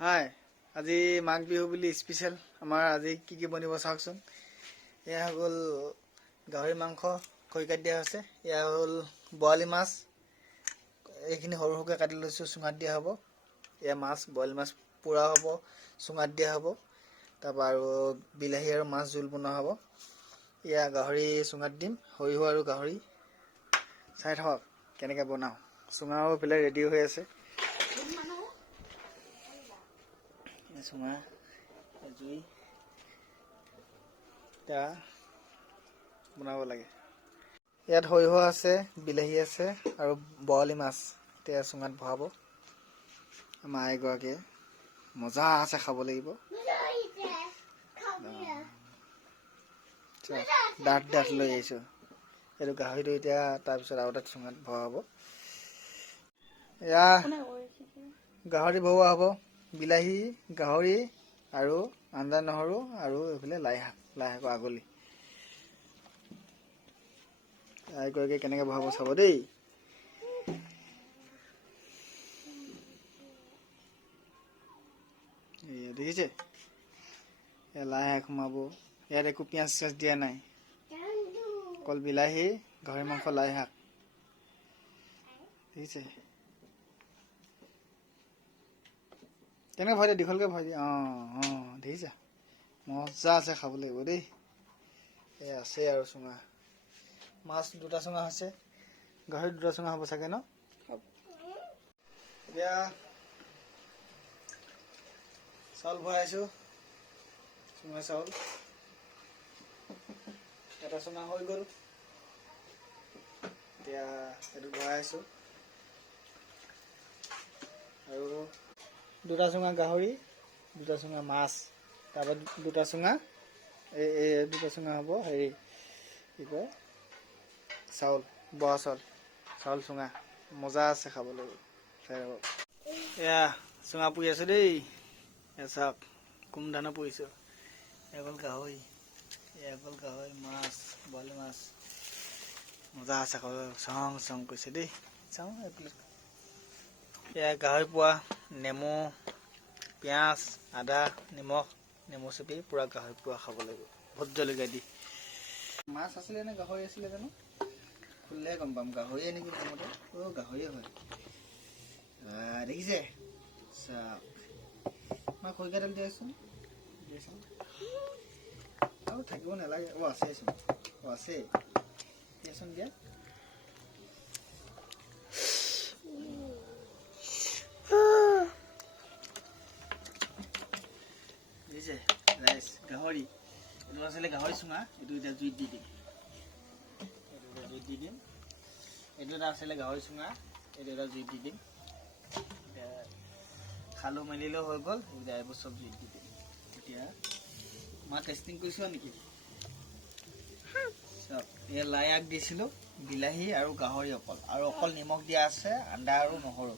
হাই আজি মাঘ বিহু বুলি স্পেচিয়েল আমাৰ আজি কি বনিব চাওকচোন। এয়া হ'ল গাহৰি মাংস খৰিকাত দিয়া হৈছে। এয়া হ'ল বৰালি মাছ, এইখিনি সৰু সৰুকৈ কাটি লৈছোঁ, চুঙাত দিয়া হ'ব। এয়া মাছ, বৰালি মাছ পোৰা হ'ব, চুঙাত দিয়া হ'ব। তাৰপৰা আৰু বিলাহী আৰু মাছ জোল বনোৱা হ'ব। এয়া গাহৰি চুঙাত দিম, সৰিয়হ আৰু গাহৰি। চাই থাকক কেনেকৈ বনাওঁ। চুঙাও এইফালে ৰেডি হৈ আছে। চুঙা জুই এতিয়া বনাব লাগে। ইয়াত সৰিয়হ আছে, বিলাহী আছে আৰু বৰালি মাছ এতিয়া চুঙাত ভৰাব। আমাৰ এগৰাকীয়ে মজা আছে, খাব লাগিব। ডাঠ লৈ আহিছোঁ। এইটো গাহৰিটো এতিয়া তাৰপিছত আৰু এটা চুঙাত ভৰাব। এয়া গাহৰি ভৰোৱা হ'ব। বিলাহী, গাহৰি আৰু আদা নহৰু আৰু এইফালে লাই শাকৰ আগলি। এগৰাকীয়ে কেনেকৈ ভৰাব চাব দেই। দেখিছে, লাই শাক সোমাব। ইয়াত একো পিঁয়াজ চিয়াজ দিয়া নাই, অকল বিলাহী, গাহৰি মাংস, লাই শাক। দেখিছে কেনেকৈ ভৰাই দিয়ে, দীঘলকৈ ভৰাই দিয়ে। দেখিছা, মজা আছে, খাব লাগিব দেই। এই আছে আৰু চুঙা। মাছ দুটা চুঙা হৈছে, গাহৰি দুটা চুঙা হ'ব চাগে ন। এতিয়া চাউল ভৰাইছোঁ, চুঙা চাউল। এটা চুঙা হৈ গ'ল, এতিয়া এইটো ভৰাইছোঁ। আৰু দুটা চুঙা গাহৰি, দুটা চুঙা মাছ, তাৰপৰা দুটা চুঙা দুটা চুঙা হ'ব হেৰি কি কয় চাউল, বৰা চাউল চুঙা। মজা আছে, খাব লাগিব। চাই ৰ'ব। এয়া চুঙা পুৰি আছোঁ দেই। এয়া চাওক কোন ধানৰ পুৰিছোঁ। এয়া গ'ল গাহৰি, মাছ, বৰালি মাছ। মজা আছে, খাব চং চং কৰিছে দেই। চাওঁ এইফালে। এয়া গাহৰি পোৱা, নেমু, পিঁয়াজ, আদা, নিমখ, নেমু চেপি পূৰা গাহৰি পোৱা খাব লাগিব, ভোট জলকীয়া দি। মাছ আছিলে নে গাহৰি আছিলে জানো, খুলিলেহে গম পাম। গাহৰিয়ে নেকি প্ৰথমতে। গাহৰিয়ে হয়। দেখিছে চাওক, মই খৰিকা তেল দিয়াচোন আৰু থাকিব নালাগে। আছেচোন, আছে দিয়াচোন, দিয়া। দেখিছে ৰাইচ, গাহৰি এইটো আছিলে গাহৰি চুঙা। এইটো এতিয়া জুইত দি দিম, এইটো এটা আছিলে গাহৰি চুঙা, এইটো এটা জুইত দি দিম। এতিয়া খালো মেলিলেও হৈ গ'ল। এতিয়া এইবোৰ চব জুইত দি দিম। এতিয়া মই টেষ্টিং কৰিছোঁ নেকি চব। এয়া লাই শাক দিছিলোঁ, বিলাহী আৰু গাহৰি অকল নিমখ দিয়া আছে, আদা আৰু নহৰু।